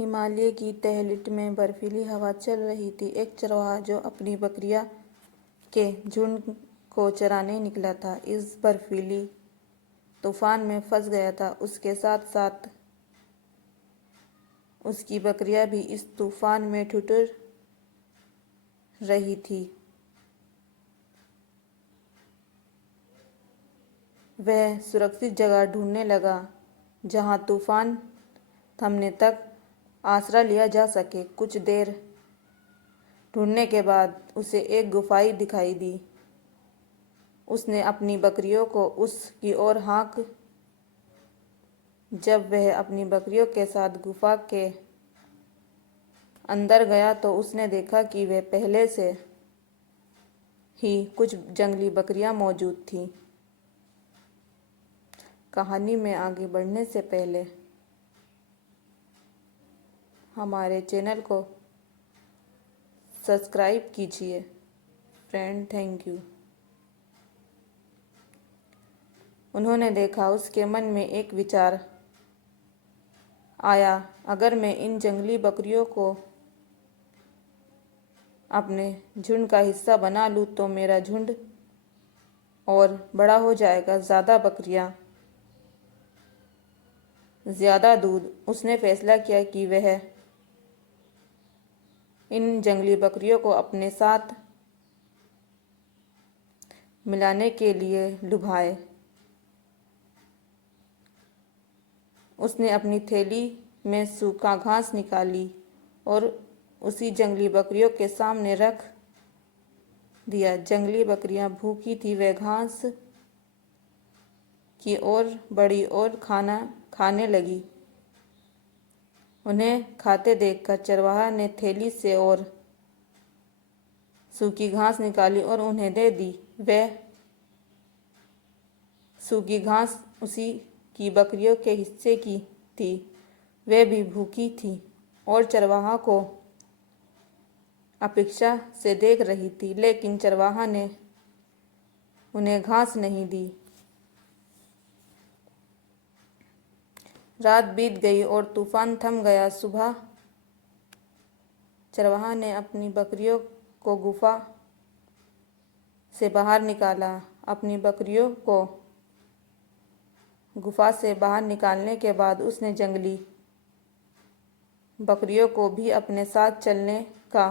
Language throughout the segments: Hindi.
हिमालय की तलहट में बर्फीली हवा चल रही थी। एक चरवाहा जो अपनी बकरियां के झुंड को चराने निकला था, इस बर्फीली तूफान में फंस गया था। उसके साथ साथ उसकी बकरियां भी इस तूफान में ठिठुर रही थी। वह सुरक्षित जगह ढूंढने लगा जहां तूफान थमने तक आसरा लिया जा सके। कुछ देर ढूंढने के बाद उसे एक गुफा दिखाई दी। उसने अपनी बकरियों को उसकी ओर हाँक। जब वह अपनी बकरियों के साथ गुफा के अंदर गया तो उसने देखा कि वह पहले से ही कुछ जंगली बकरियां मौजूद थीं। कहानी में आगे बढ़ने से पहले हमारे चैनल को सब्सक्राइब कीजिए फ्रेंड। Thank you. उन्होंने देखा, उसके मन में एक विचार आया, अगर मैं इन जंगली बकरियों को अपने झुंड का हिस्सा बना लूँ तो मेरा झुंड और बड़ा हो जाएगा। ज़्यादा बकरियां, ज़्यादा दूध। उसने फैसला किया कि वह इन जंगली बकरियों को अपने साथ मिलाने के लिए लुभाए। उसने अपनी थैली में सूखा घास निकाली और उसी जंगली बकरियों के सामने रख दिया। जंगली बकरियां भूखी थी। वे घास की ओर बढ़ी और खाना खाने लगी। उन्हें खाते देखकर चरवाहा ने थैली से और सूखी घास निकाली और उन्हें दे दी। वह सूखी घास उसी की बकरियों के हिस्से की थी। वह भी भूखी थी और चरवाहा को अपेक्षा से देख रही थी, लेकिन चरवाहा ने उन्हें घास नहीं दी। रात बीत गई और तूफान थम गया। सुबह चरवाहा ने अपनी बकरियों को गुफा से बाहर निकाला। अपनी बकरियों को गुफा से बाहर निकालने के बाद उसने जंगली बकरियों को भी अपने साथ चलने का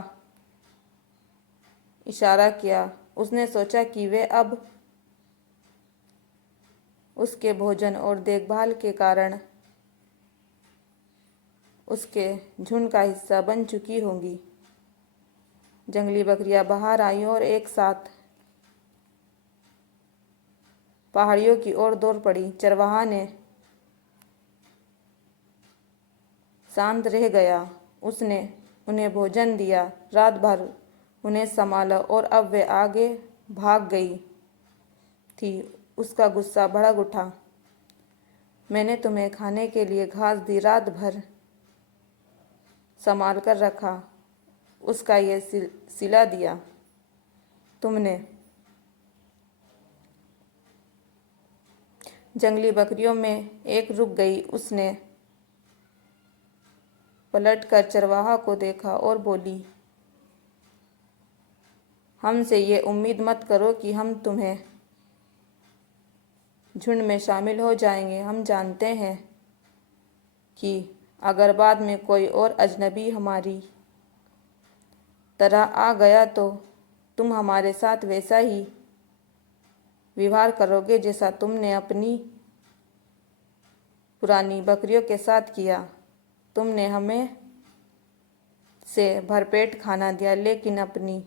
इशारा किया। उसने सोचा कि वे अब उसके भोजन और देखभाल के कारण उसके झुंड का हिस्सा बन चुकी होंगी। जंगली बकरियां बाहर आईं और एक साथ पहाड़ियों की ओर दौड़ पड़ी। चरवाहा ने शांत रह गया। उसने उन्हें भोजन दिया, रात भर उन्हें संभाला और अब वे आगे भाग गई थी। उसका गुस्सा भड़क उठा। मैंने तुम्हें खाने के लिए घास दी, रात भर संभाल कर रखा, उसका ये सिला दिया तुमने। जंगली बकरियों में एक रुक गई। उसने पलटकर चरवाहा को देखा और बोली, हमसे ये उम्मीद मत करो कि हम तुम्हें झुंड में शामिल हो जाएंगे। हम जानते हैं कि अगर बाद में कोई और अजनबी हमारी तरह आ गया तो तुम हमारे साथ वैसा ही व्यवहार करोगे जैसा तुमने अपनी पुरानी बकरियों के साथ किया। तुमने हमें से भरपेट खाना दिया, लेकिन अपनी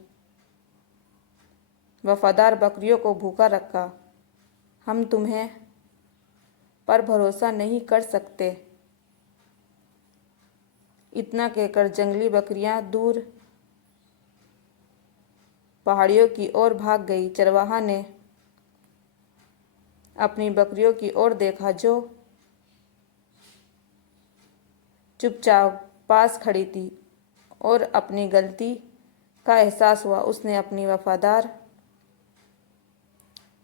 वफादार बकरियों को भूखा रखा। हम तुम्हें पर भरोसा नहीं कर सकते। इतना कहकर जंगली बकरियां दूर पहाड़ियों की ओर भाग गई। चरवाहा ने अपनी बकरियों की ओर देखा जो चुपचाप पास खड़ी थी और अपनी गलती का एहसास हुआ। उसने अपनी वफादार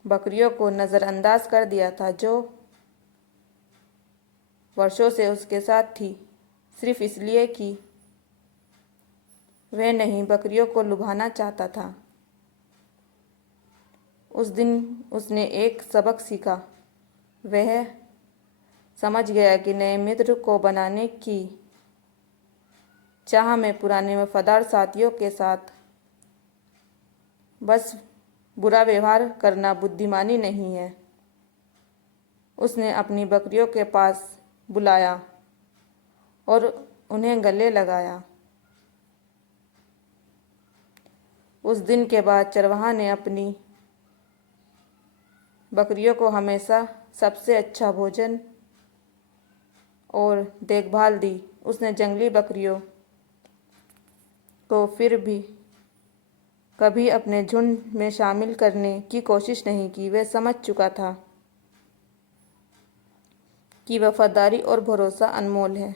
बकरियों को नज़रअंदाज कर दिया था जो वर्षों से उसके साथ थी। सिर्फ इसलिए कि वह नहीं बकरियों को लुभाना चाहता था। उस दिन उसने एक सबक सीखा। वह समझ गया कि नए मित्र को बनाने की चाह में पुराने वफादार साथियों के साथ बस बुरा व्यवहार करना बुद्धिमानी नहीं है। उसने अपनी बकरियों के पास बुलाया और उन्हें गले लगाया। उस दिन के बाद चरवाहा ने अपनी बकरियों को हमेशा सबसे अच्छा भोजन और देखभाल दी। उसने जंगली बकरियों को फिर भी कभी अपने झुंड में शामिल करने की कोशिश नहीं की। वह समझ चुका था कि वफादारी और भरोसा अनमोल है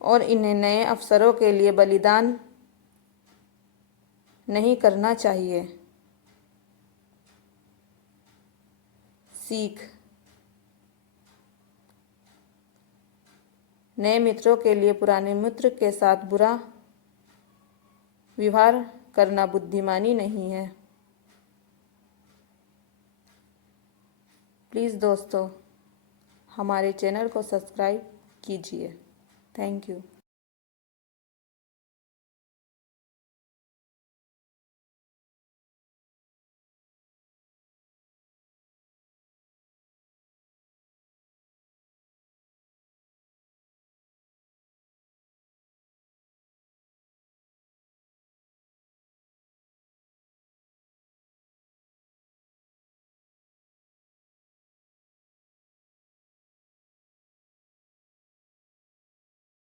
और इन्हें नए अवसरों के लिए बलिदान नहीं करना चाहिए। सीख: नए मित्रों के लिए पुराने मित्र के साथ बुरा व्यवहार करना बुद्धिमानी नहीं है। प्लीज़ दोस्तों, हमारे चैनल को सब्सक्राइब कीजिए। Thank you.